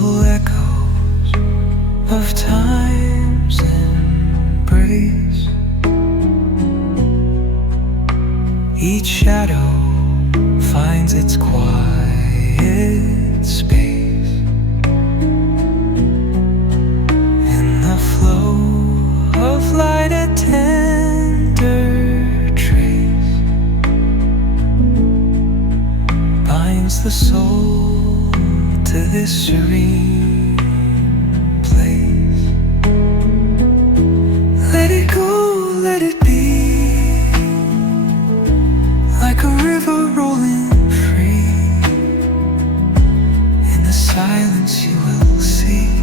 full echoes of time's embrace. Each shadow finds its quiet space in the flow of light, a tender trace binds the soul to this serene place. Let it go, let it be, like a river rolling free. In the silence you will see